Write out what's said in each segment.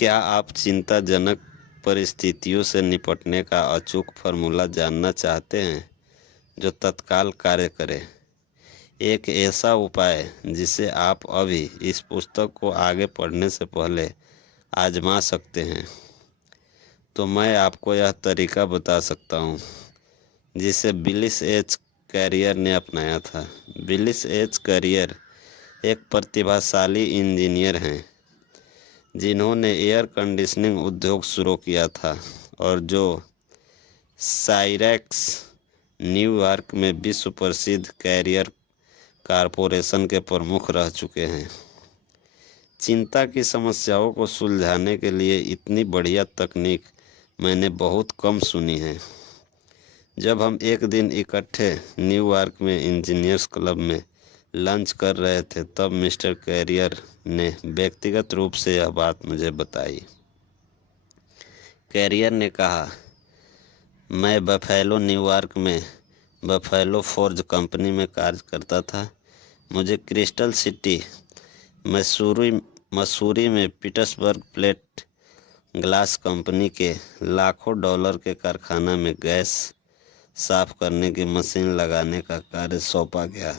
क्या आप चिंताजनक परिस्थितियों से निपटने का अचूक फॉर्मूला जानना चाहते हैं जो तत्काल कार्य करे? एक ऐसा उपाय जिसे आप अभी इस पुस्तक को आगे पढ़ने से पहले आजमा सकते हैं। तो मैं आपको यह तरीका बता सकता हूँ जिसे विलिस एच कैरियर ने अपनाया था। विलिस एच कैरियर एक प्रतिभाशाली इंजीनियर हैं जिन्होंने एयर कंडीशनिंग उद्योग शुरू किया था और जो साइरेक्स न्यूयॉर्क में विश्व प्रसिद्ध कैरियर कॉरपोरेशन के प्रमुख रह चुके हैं। चिंता की समस्याओं को सुलझाने के लिए इतनी बढ़िया तकनीक मैंने बहुत कम सुनी है। जब हम एक दिन इकट्ठे न्यूयॉर्क में इंजीनियर्स क्लब में लंच कर रहे थे तब मिस्टर कैरियर ने व्यक्तिगत रूप से यह बात मुझे बताई। कैरियर ने कहा, मैं बफेलो न्यूयॉर्क में बफेलो फोर्ज कंपनी में कार्य करता था। मुझे क्रिस्टल सिटी मसूरी में पीटर्सबर्ग प्लेट ग्लास कंपनी के लाखों डॉलर के कारखाना में गैस साफ करने की मशीन लगाने का कार्य सौंपा गया।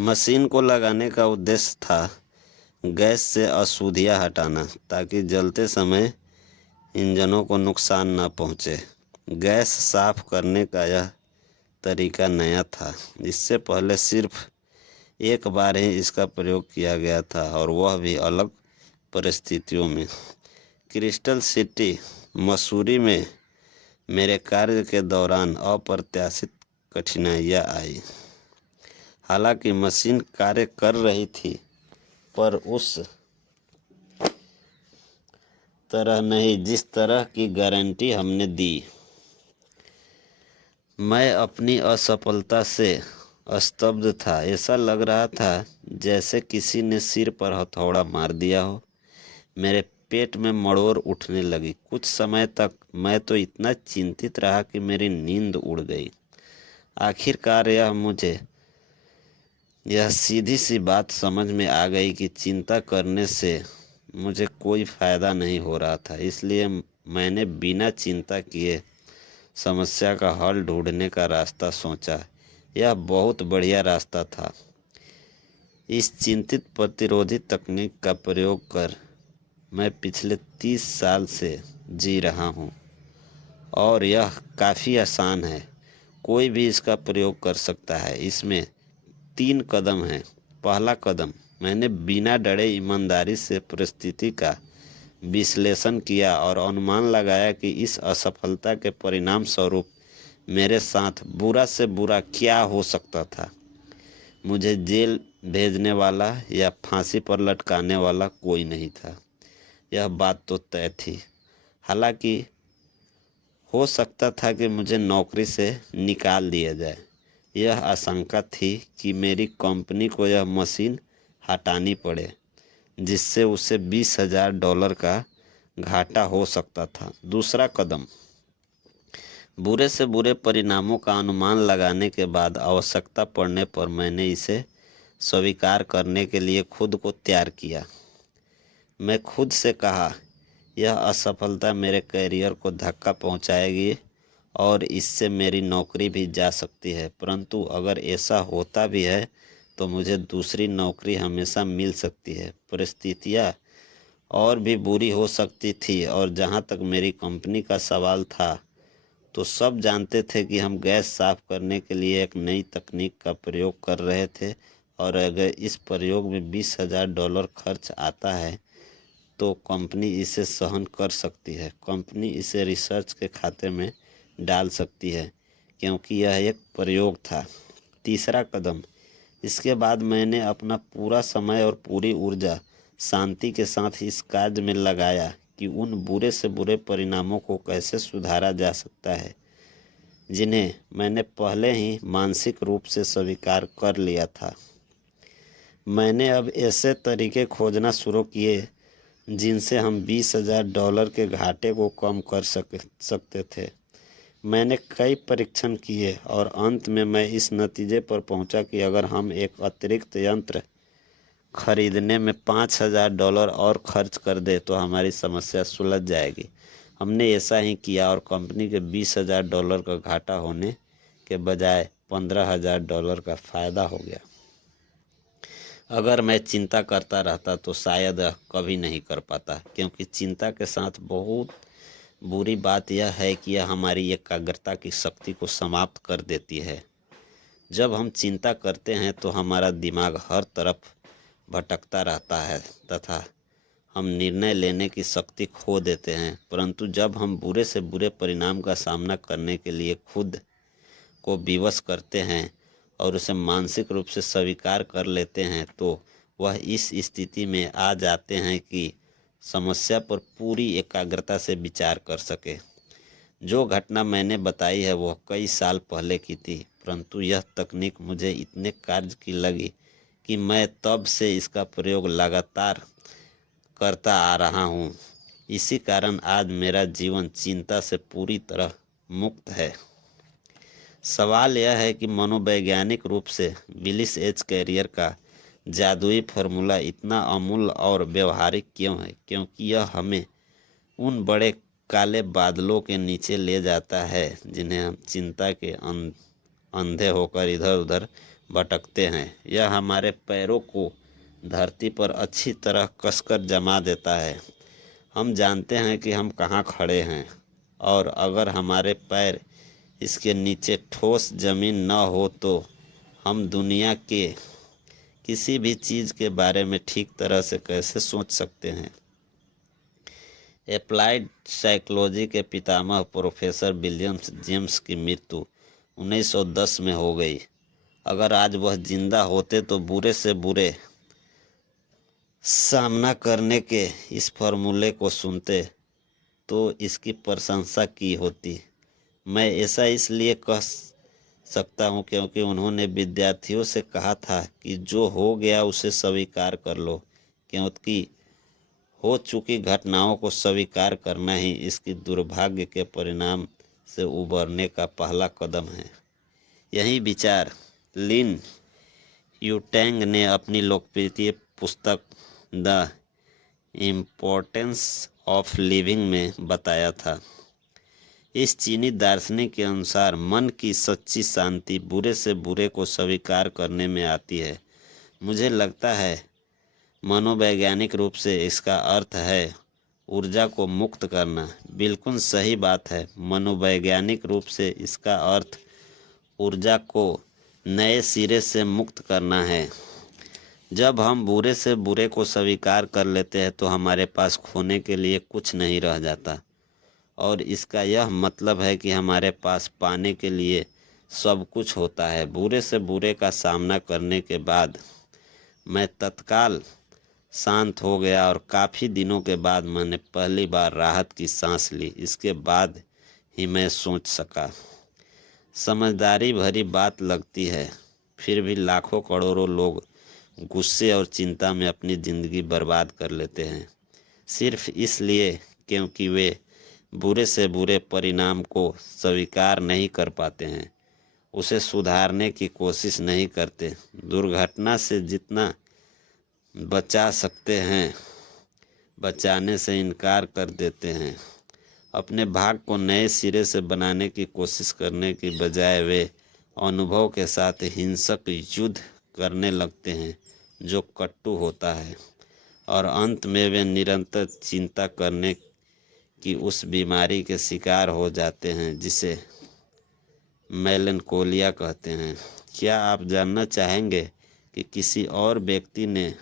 मशीन को लगाने का उद्देश्य था गैस से अशुद्धियाँ हटाना ताकि जलते समय इंजनों को नुकसान न पहुँचे। गैस साफ करने का यह तरीका नया था। इससे पहले सिर्फ एक बार ही इसका प्रयोग किया गया था और वह भी अलग परिस्थितियों में। क्रिस्टल सिटी मसूरी में मेरे कार्य के दौरान अप्रत्याशित कठिनाइयाँ आई। हालांकि मशीन कार्य कर रही थी पर उस तरह नहीं जिस तरह की गारंटी हमने दी। मैं अपनी असफलता से स्तब्ध था। ऐसा लग रहा था जैसे किसी ने सिर पर हथौड़ा मार दिया हो। मेरे पेट में मड़ोर उठने लगी। कुछ समय तक मैं तो इतना चिंतित रहा कि मेरी नींद उड़ गई। आखिरकार यह सीधी सी बात समझ में आ गई कि चिंता करने से मुझे कोई फ़ायदा नहीं हो रहा था। इसलिए मैंने बिना चिंता किए समस्या का हल ढूंढने का रास्ता सोचा। यह बहुत बढ़िया रास्ता था। इस चिंतित प्रतिरोधी तकनीक का प्रयोग कर मैं पिछले 30 साल से जी रहा हूँ और यह काफ़ी आसान है। कोई भी इसका प्रयोग कर सकता है। इसमें 3 कदम हैं। पहला कदम, मैंने बिना डरे ईमानदारी से परिस्थिति का विश्लेषण किया और अनुमान लगाया कि इस असफलता के परिणाम स्वरूप मेरे साथ बुरा से बुरा क्या हो सकता था। मुझे जेल भेजने वाला या फांसी पर लटकाने वाला कोई नहीं था। यह बात तो तय थी। हालांकि हो सकता था कि मुझे नौकरी से निकाल दिया जाए। यह आशंका थी कि मेरी कंपनी को यह मशीन हटानी पड़े जिससे उसे $20,000 का घाटा हो सकता था। दूसरा कदम, बुरे से बुरे परिणामों का अनुमान लगाने के बाद आवश्यकता पड़ने पर मैंने इसे स्वीकार करने के लिए खुद को तैयार किया। मैं खुद से कहा, यह असफलता मेरे करियर को धक्का पहुंचाएगी और इससे मेरी नौकरी भी जा सकती है, परंतु अगर ऐसा होता भी है तो मुझे दूसरी नौकरी हमेशा मिल सकती है। परिस्थितियाँ और भी बुरी हो सकती थी और जहाँ तक मेरी कंपनी का सवाल था तो सब जानते थे कि हम गैस साफ करने के लिए एक नई तकनीक का प्रयोग कर रहे थे और अगर इस प्रयोग में $20,000 खर्च आता है तो कंपनी इसे सहन कर सकती है। कंपनी इसे रिसर्च के खाते में डाल सकती है क्योंकि यह एक प्रयोग था। तीसरा कदम, इसके बाद मैंने अपना पूरा समय और पूरी ऊर्जा शांति के साथ इस कार्य में लगाया कि उन बुरे से बुरे परिणामों को कैसे सुधारा जा सकता है जिन्हें मैंने पहले ही मानसिक रूप से स्वीकार कर लिया था। मैंने अब ऐसे तरीके खोजना शुरू किए जिनसे हम $20,000 के घाटे को कम कर सकते थे। मैंने कई परीक्षण किए और अंत में मैं इस नतीजे पर पहुंचा कि अगर हम एक अतिरिक्त यंत्र खरीदने में $5,000 और खर्च कर दे तो हमारी समस्या सुलझ जाएगी। हमने ऐसा ही किया और कंपनी के $20,000 का घाटा होने के बजाय $15,000 का फ़ायदा हो गया। अगर मैं चिंता करता रहता तो शायद कभी नहीं कर पाता, क्योंकि चिंता के साथ बहुत बुरी बात यह है कि यह हमारी एकाग्रता की शक्ति को समाप्त कर देती है। जब हम चिंता करते हैं तो हमारा दिमाग हर तरफ भटकता रहता है तथा हम निर्णय लेने की शक्ति खो देते हैं। परंतु जब हम बुरे से बुरे परिणाम का सामना करने के लिए खुद को विवश करते हैं और उसे मानसिक रूप से स्वीकार कर लेते हैं तो वह इस स्थिति में आ जाते हैं कि समस्या पर पूरी एकाग्रता से विचार कर सके। जो घटना मैंने बताई है वह कई साल पहले की थी, परंतु यह तकनीक मुझे इतने कार्य की लगी कि मैं तब से इसका प्रयोग लगातार करता आ रहा हूँ। इसी कारण आज मेरा जीवन चिंता से पूरी तरह मुक्त है। सवाल यह है कि मनोवैज्ञानिक रूप से विलिस एज कैरियर का जादुई फार्मूला इतना अमूल्य और व्यवहारिक क्यों है? क्योंकि यह हमें उन बड़े काले बादलों के नीचे ले जाता है जिन्हें हम चिंता के अंधे होकर इधर उधर भटकते हैं। यह हमारे पैरों को धरती पर अच्छी तरह कसकर जमा देता है। हम जानते हैं कि हम कहाँ खड़े हैं, और अगर हमारे पैर इसके नीचे ठोस जमीन न हो तो हम दुनिया के किसी भी चीज़ के बारे में ठीक तरह से कैसे सोच सकते हैं। अप्लाइड साइकोलॉजी के पितामह प्रोफेसर विलियम जेम्स की मृत्यु 1910 में हो गई। अगर आज वह जिंदा होते तो बुरे से बुरे सामना करने के इस फार्मूले को सुनते तो इसकी प्रशंसा की होती। मैं ऐसा इसलिए कह सकता हूँ क्योंकि उन्होंने विद्यार्थियों से कहा था कि जो हो गया उसे स्वीकार कर लो, क्योंकि हो चुकी घटनाओं को स्वीकार करना ही इसकी दुर्भाग्य के परिणाम से उबरने का पहला कदम है। यही विचार लिन यूटैंग ने अपनी लोकप्रिय पुस्तक द इम्पोर्टेंस ऑफ लिविंग में बताया था। इस चीनी दार्शनिक के अनुसार मन की सच्ची शांति बुरे से बुरे को स्वीकार करने में आती है। मुझे लगता है मनोवैज्ञानिक रूप से इसका अर्थ है ऊर्जा को मुक्त करना। बिल्कुल सही बात है। मनोवैज्ञानिक रूप से इसका अर्थ ऊर्जा को नए सिरे से मुक्त करना है। जब हम बुरे से बुरे को स्वीकार कर लेते हैं तो हमारे पास खोने के लिए कुछ नहीं रह जाता, और इसका यह मतलब है कि हमारे पास पाने के लिए सब कुछ होता है। बुरे से बुरे का सामना करने के बाद मैं तत्काल शांत हो गया और काफ़ी दिनों के बाद मैंने पहली बार राहत की सांस ली। इसके बाद ही मैं सोच सका। समझदारी भरी बात लगती है, फिर भी लाखों करोड़ों लोग गुस्से और चिंता में अपनी ज़िंदगी बर्बाद कर लेते हैं, सिर्फ इसलिए क्योंकि वे बुरे से बुरे परिणाम को स्वीकार नहीं कर पाते हैं, उसे सुधारने की कोशिश नहीं करते, दुर्घटना से जितना बचा सकते हैं बचाने से इनकार कर देते हैं। अपने भाग को नए सिरे से बनाने की कोशिश करने की बजाय वे अनुभव के साथ हिंसक युद्ध करने लगते हैं जो कटु होता है, और अंत में वे निरंतर चिंता करने की उस बीमारी के शिकार हो जाते हैं जिसे मेलनकोलिया कहते हैं। क्या आप जानना चाहेंगे कि किसी और व्यक्ति ने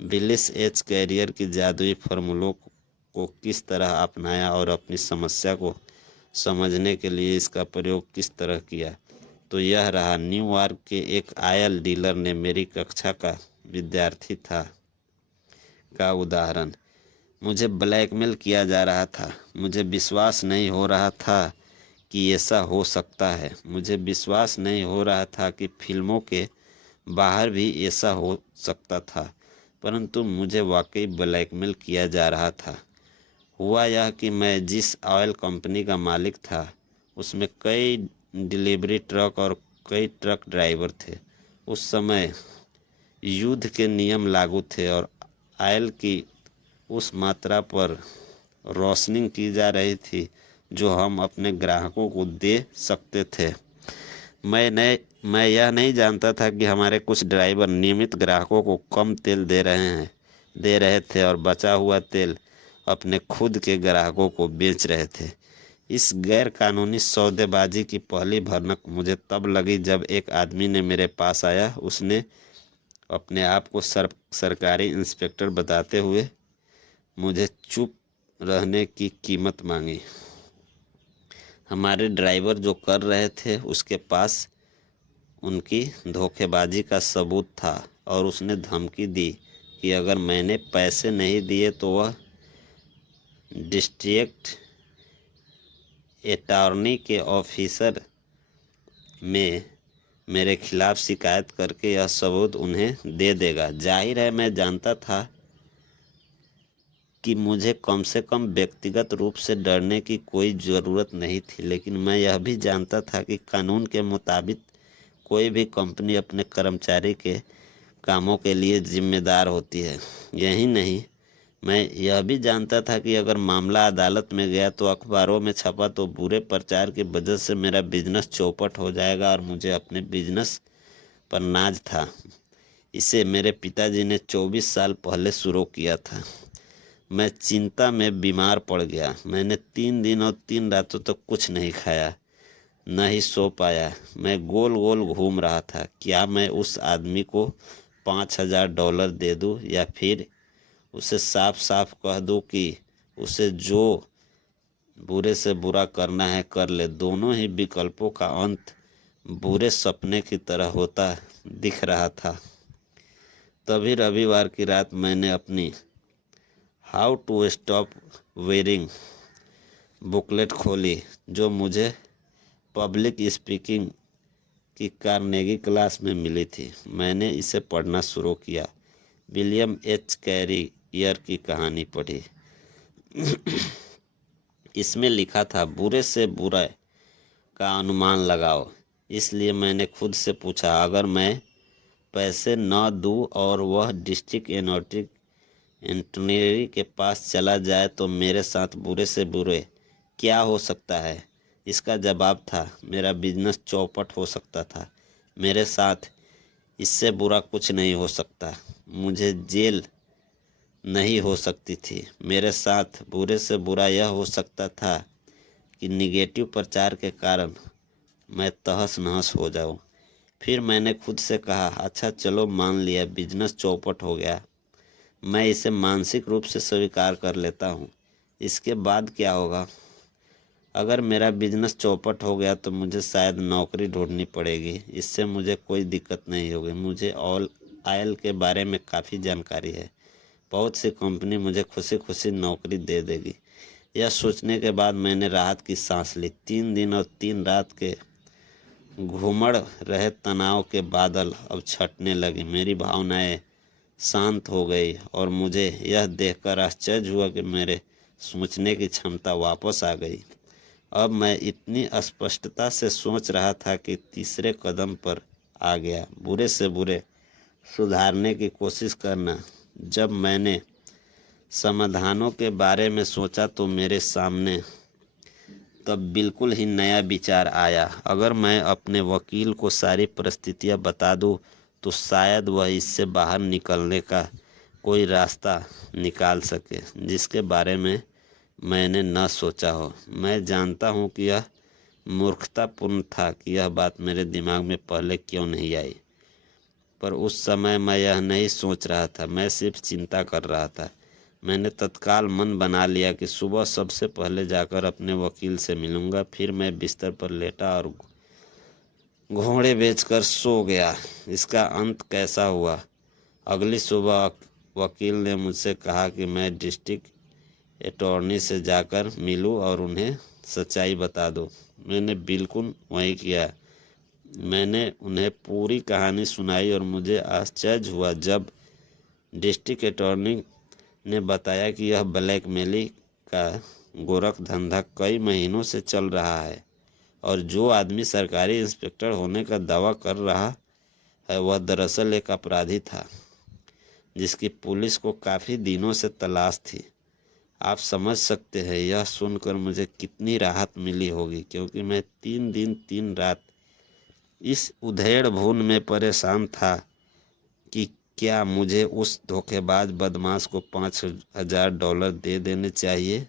विलिस एज कैरियर की जादुई फार्मूलों को किस तरह अपनाया और अपनी समस्या को समझने के लिए इसका प्रयोग किस तरह किया? तो यह रहा न्यूयॉर्क के एक आयल डीलर ने मेरी कक्षा का विद्यार्थी था का उदाहरण। मुझे ब्लैकमेल किया जा रहा था। मुझे विश्वास नहीं हो रहा था कि ऐसा हो सकता है। मुझे विश्वास नहीं हो रहा था कि फिल्मों के बाहर भी ऐसा हो सकता था, परंतु मुझे वाकई ब्लैकमेल किया जा रहा था। हुआ यह कि मैं जिस ऑयल कंपनी का मालिक था उसमें कई डिलीवरी ट्रक और कई ट्रक ड्राइवर थे। उस समय युद्ध के नियम लागू थे और ऑयल की उस मात्रा पर रोशनी की जा रही थी जो हम अपने ग्राहकों को दे सकते थे। मैं यह नहीं जानता था कि हमारे कुछ ड्राइवर नियमित ग्राहकों को कम तेल दे रहे थे और बचा हुआ तेल अपने खुद के ग्राहकों को बेच रहे थे। इस गैर कानूनी सौदेबाजी की पहली भनक मुझे तब लगी जब एक आदमी ने मेरे पास आया। उसने अपने आप को सरकारी इंस्पेक्टर बताते हुए मुझे चुप रहने की कीमत मांगी। हमारे ड्राइवर जो कर रहे थे उसके पास उनकी धोखेबाजी का सबूत था और उसने धमकी दी कि अगर मैंने पैसे नहीं दिए तो वह डिस्ट्रिक्ट अटॉर्नी के ऑफिसर में मेरे खिलाफ शिकायत करके यह सबूत उन्हें दे देगा। जाहिर है मैं जानता था कि मुझे कम से कम व्यक्तिगत रूप से डरने की कोई ज़रूरत नहीं थी, लेकिन मैं यह भी जानता था कि कानून के मुताबिक कोई भी कंपनी अपने कर्मचारी के कामों के लिए जिम्मेदार होती है। यही नहीं, मैं यह भी जानता था कि अगर मामला अदालत में गया तो अखबारों में छपा तो बुरे प्रचार की वजह से मेरा बिजनेस चौपट हो जाएगा और मुझे अपने बिजनेस पर नाज था। इसे मेरे पिताजी ने 24 साल पहले शुरू किया था। मैं चिंता में बीमार पड़ गया। मैंने 3 दिन और 3 रातों तक कुछ नहीं खाया, न ही सो पाया। मैं गोल गोल घूम रहा था। क्या मैं उस आदमी को $5000 दे दूं या फिर उसे साफ साफ कह दूं कि उसे जो बुरे से बुरा करना है कर ले। दोनों ही विकल्पों का अंत बुरे सपने की तरह होता दिख रहा था। तभी रविवार की रात मैंने अपनी how to stop worrying booklet खोली जो मुझे पब्लिक स्पीकिंग की कार्नेगी क्लास में मिली थी। मैंने इसे पढ़ना शुरू किया। विलियम एच कैरियर की कहानी पढ़ी। इसमें लिखा था बुरे से बुरे का अनुमान लगाओ। इसलिए मैंने खुद से पूछा, अगर मैं पैसे न दूं और वह डिस्ट्रिक्ट एंटोनियरी के पास चला जाए तो मेरे साथ बुरे से बुरे क्या हो सकता है? इसका जवाब था, मेरा बिजनेस चौपट हो सकता था। मेरे साथ इससे बुरा कुछ नहीं हो सकता। मुझे जेल नहीं हो सकती थी। मेरे साथ बुरे से बुरा यह हो सकता था कि निगेटिव प्रचार के कारण मैं तहस नहस हो जाऊं। फिर मैंने खुद से कहा, अच्छा चलो मान लिया बिजनेस चौपट हो गया, मैं इसे मानसिक रूप से स्वीकार कर लेता हूँ। इसके बाद क्या होगा? अगर मेरा बिजनेस चौपट हो गया तो मुझे शायद नौकरी ढूंढनी पड़ेगी। इससे मुझे कोई दिक्कत नहीं होगी। मुझे ऑयल के बारे में काफ़ी जानकारी है। बहुत सी कंपनी मुझे खुशी खुशी नौकरी दे देगी। यह सोचने के बाद मैंने राहत की सांस ली। 3 दिन और 3 रात के घूमड़ रहे तनाव के बादल अब छटने लगे। मेरी भावनाएं शांत हो गई और मुझे यह देखकर आश्चर्य हुआ कि मेरे सोचने की क्षमता वापस आ गई। अब मैं इतनी स्पष्टता से सोच रहा था कि तीसरे कदम पर आ गया, बुरे से बुरे सुधारने की कोशिश करना। जब मैंने समाधानों के बारे में सोचा तो मेरे सामने तब बिल्कुल ही नया विचार आया। अगर मैं अपने वकील को सारी परिस्थितियां बता दूं तो शायद वह इससे बाहर निकलने का कोई रास्ता निकाल सके जिसके बारे में मैंने न सोचा हो। मैं जानता हूँ कि यह मूर्खतापूर्ण था कि यह बात मेरे दिमाग में पहले क्यों नहीं आई, पर उस समय मैं यह नहीं सोच रहा था, मैं सिर्फ चिंता कर रहा था। मैंने तत्काल मन बना लिया कि सुबह सबसे पहले जाकर अपने वकील से मिलूंगा। फिर मैं बिस्तर पर लेटा और घोड़े बेचकर सो गया। इसका अंत कैसा हुआ? अगली सुबह वकील ने मुझसे कहा कि मैं डिस्ट्रिक्ट अटॉर्नी से जाकर मिलूं और उन्हें सच्चाई बता दूं। मैंने बिल्कुल वही किया। मैंने उन्हें पूरी कहानी सुनाई और मुझे आश्चर्य हुआ जब डिस्ट्रिक्ट अटॉर्नी ने बताया कि यह ब्लैकमेलिंग का गोरख धंधा कई महीनों से चल रहा है और जो आदमी सरकारी इंस्पेक्टर होने का दावा कर रहा है वह दरअसल एक अपराधी था जिसकी पुलिस को काफ़ी दिनों से तलाश थी। आप समझ सकते हैं यह सुनकर मुझे कितनी राहत मिली होगी, क्योंकि मैं 3 दिन 3 रात इस उधेड़-बुन में परेशान था कि क्या मुझे उस धोखेबाज बदमाश को $5000 दे देने चाहिए।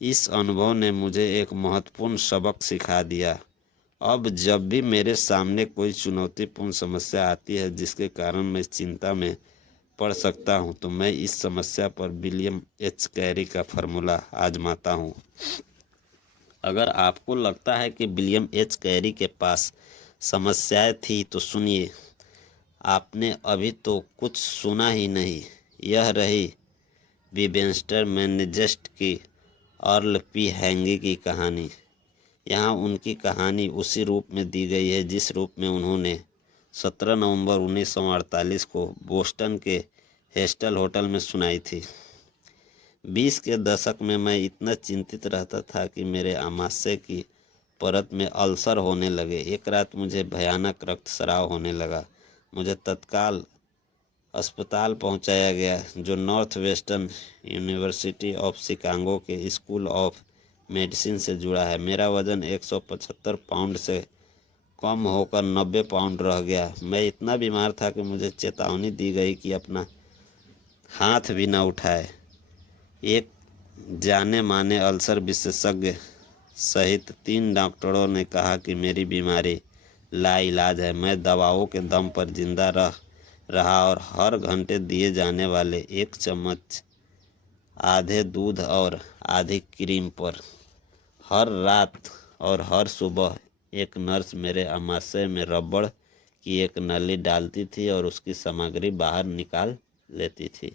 इस अनुभव ने मुझे एक महत्वपूर्ण सबक सिखा दिया। अब जब भी मेरे सामने कोई चुनौतीपूर्ण समस्या आती है जिसके कारण मैं चिंता में पढ़ सकता हूँ, तो मैं इस समस्या पर विलियम एच कैरी का फार्मूला आजमाता हूँ। अगर आपको लगता है कि विलियम एच कैरी के पास समस्याएं थी तो सुनिए, आपने अभी तो कुछ सुना ही नहीं। यह रही विबेंस्टर मैनेजेस्ट की अर्ल पी हैंगी की कहानी। यहाँ उनकी कहानी उसी रूप में दी गई है जिस रूप में उन्होंने 17 नवंबर 1948 को बोस्टन के हेस्टल होटल में सुनाई थी। 20 के दशक में मैं इतना चिंतित रहता था कि मेरे आमाशय की परत में अल्सर होने लगे। एक रात मुझे भयानक रक्तस्राव होने लगा। मुझे तत्काल अस्पताल पहुंचाया गया जो north western university of Chicago के स्कूल ऑफ मेडिसिन से जुड़ा है। मेरा वजन 175 पाउंड से कम होकर 90 पाउंड रह गया। मैं इतना बीमार था कि मुझे चेतावनी दी गई कि अपना हाथ भी न उठाए। एक जाने माने अल्सर विशेषज्ञ सहित 3 डॉक्टरों ने कहा कि मेरी बीमारी लाइलाज है। मैं दवाओं के दम पर जिंदा रहा और हर घंटे दिए जाने वाले 1 चम्मच आधे दूध और आधी क्रीम पर हर रात और हर सुबह एक नर्स मेरे आमाशय में रबड़ की एक नली डालती थी और उसकी सामग्री बाहर निकाल लेती थी।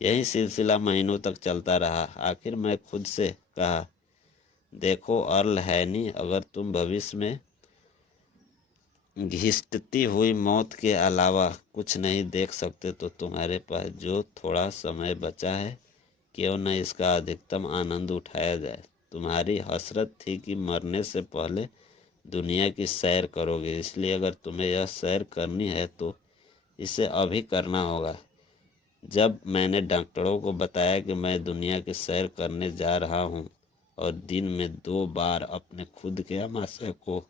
यही सिलसिला महीनों तक चलता रहा। आखिर मैं खुद से कहा, देखो अर्ल हैनी, अगर तुम भविष्य में घिसटती हुई मौत के अलावा कुछ नहीं देख सकते तो तुम्हारे पास जो थोड़ा समय बचा है क्यों न इसका अधिकतम आनंद उठाया जाए। तुम्हारी हसरत थी कि मरने से पहले दुनिया की सैर करोगे, इसलिए अगर तुम्हें यह सैर करनी है तो इसे अभी करना होगा। जब मैंने डॉक्टरों को बताया कि मैं दुनिया की सैर करने जा रहा हूँ और दिन में 2 बार अपने खुद के आमाशय को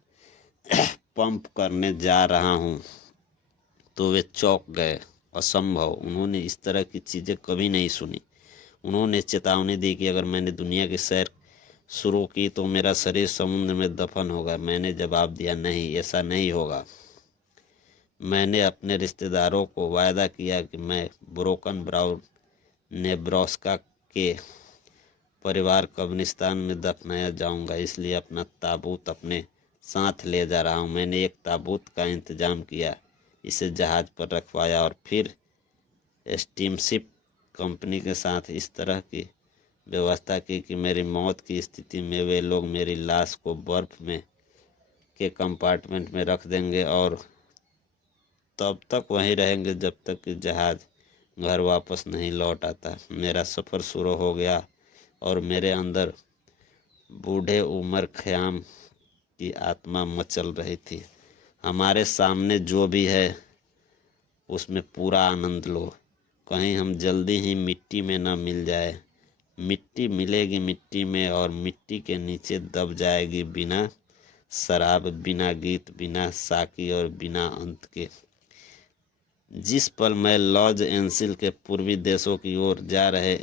पंप करने जा रहा हूँ, तो वे चौंक गए। असंभव, उन्होंने इस तरह की चीज़ें कभी नहीं सुनी। उन्होंने चेतावनी दी कि अगर मैंने दुनिया की सैर शुरू की तो मेरा शरीर समुद्र में दफन होगा। मैंने जवाब दिया, नहीं, ऐसा नहीं होगा। मैंने अपने रिश्तेदारों को वायदा किया कि मैं ब्रोकन ब्राउन नेब्रास्का के परिवार कब्रिस्तान में दफनाया जाऊंगा, इसलिए अपना ताबूत अपने साथ ले जा रहा हूं। मैंने एक ताबूत का इंतजाम किया, इसे जहाज पर रखवाया और फिर स्टीमशिप कंपनी के साथ इस तरह की व्यवस्था की कि मेरी मौत की स्थिति में वे लोग मेरी लाश को बर्फ में के कंपार्टमेंट में रख देंगे और तब तक वहीं रहेंगे जब तक कि जहाज घर वापस नहीं लौट आता। मेरा सफ़र शुरू हो गया और मेरे अंदर बूढ़े उमर ख़याम की आत्मा मचल रही थी। हमारे सामने जो भी है उसमें पूरा आनंद लो, कहीं हम जल्दी ही मिट्टी में न मिल जाए। मिट्टी मिलेगी मिट्टी में और मिट्टी के नीचे दब जाएगी, बिना शराब, बिना गीत, बिना साकी और बिना अंत के। जिस पल मैं लॉज एंसिल के पूर्वी देशों की ओर जा रहे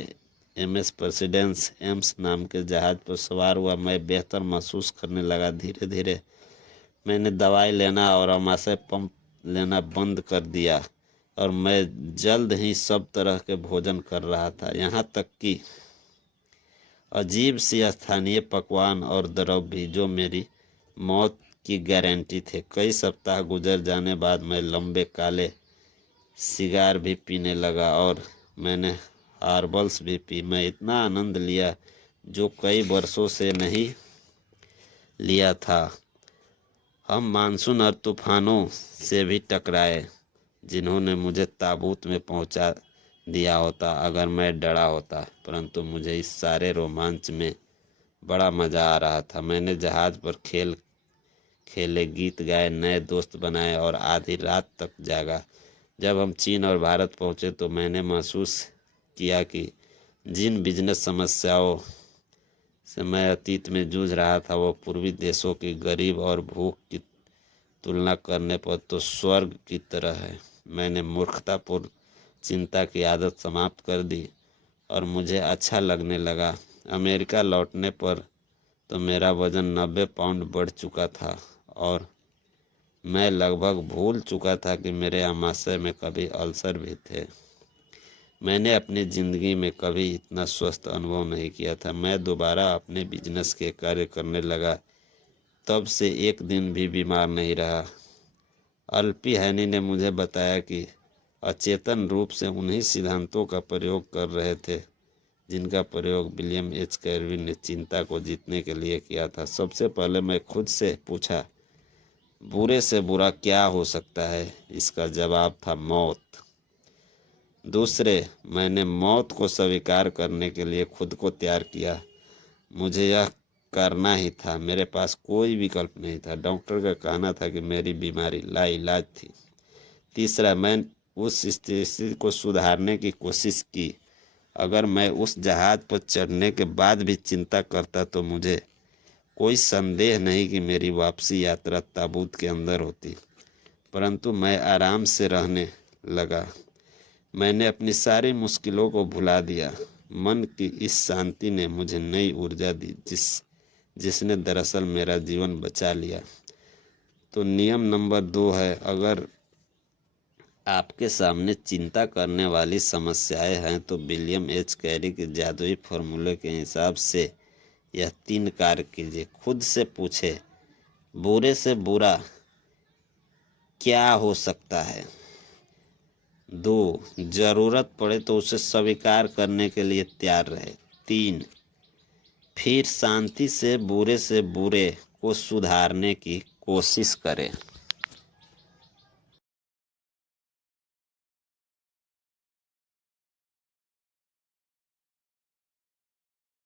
MS प्रेसिडेंस एम्स नाम के जहाज पर सवार हुआ, मैं बेहतर महसूस करने लगा। धीरे धीरे मैंने दवाई लेना और आमाशय पंप लेना बंद कर दिया और मैं जल्द ही सब तरह के भोजन कर रहा था, यहाँ तक कि अजीब सी स्थानीय पकवान और द्रव भी जो मेरी मौत की गारंटी थे। कई सप्ताह गुजर जाने बाद मैं लंबे काले सिगार भी पीने लगा और मैंने हार्बल्स भी पी। मैं इतना आनंद लिया जो कई वर्षों से नहीं लिया था। हम मानसून और तूफानों से भी टकराए जिन्होंने मुझे ताबूत में पहुंचा दिया होता अगर मैं डरा होता, परंतु मुझे इस सारे रोमांच में बड़ा मज़ा आ रहा था। मैंने जहाज़ पर खेले, गीत गाए, नए दोस्त बनाए और आधी रात तक जागा। जब हम चीन और भारत पहुंचे तो मैंने महसूस किया कि जिन बिजनेस समस्याओं से मैं अतीत में जूझ रहा था वो पूर्वी देशों की गरीब और भूख की तुलना करने पर तो स्वर्ग की तरह है। मैंने मूर्खतापूर्ण चिंता की आदत समाप्त कर दी और मुझे अच्छा लगने लगा। अमेरिका लौटने पर तो मेरा वजन 90 पाउंड बढ़ चुका था और मैं लगभग भूल चुका था कि मेरे आमाशय में कभी अल्सर भी थे। मैंने अपनी ज़िंदगी में कभी इतना स्वस्थ अनुभव नहीं किया था। मैं दोबारा अपने बिजनेस के कार्य करने लगा, तब से एक दिन भी बीमार नहीं रहा। अल्पी हैनी ने मुझे बताया कि अचेतन रूप से उन्हीं सिद्धांतों का प्रयोग कर रहे थे जिनका प्रयोग विलियम एच कैरविन ने चिंता को जीतने के लिए किया था। सबसे पहले मैं खुद से पूछा, बुरे से बुरा क्या हो सकता है? इसका जवाब था मौत। दूसरे, मैंने मौत को स्वीकार करने के लिए खुद को तैयार किया। मुझे यह करना ही था, मेरे पास कोई विकल्प नहीं था। डॉक्टर का कहना था कि मेरी बीमारी लाइलाज थी। तीसरा, मैं उस स्थिति को सुधारने की कोशिश की। अगर मैं उस जहाज पर चढ़ने के बाद भी चिंता करता तो मुझे कोई संदेह नहीं कि मेरी वापसी यात्रा ताबूत के अंदर होती। परंतु मैं आराम से रहने लगा। मैंने अपनी सारी मुश्किलों को भुला दिया। मन की इस शांति ने मुझे नई ऊर्जा दी जिसने दरअसल मेरा जीवन बचा लिया। तो नियम नंबर 2 है, अगर आपके सामने चिंता करने वाली समस्याएं हैं तो विलियम एच कैरी के जादुई फॉर्मूले के हिसाब से यह 3 कार्य कीजिए। खुद से पूछे, बुरे से बुरा क्या हो सकता है? 2, जरूरत पड़े तो उसे स्वीकार करने के लिए तैयार रहे। 3, फिर शांति से बुरे को सुधारने की कोशिश करें।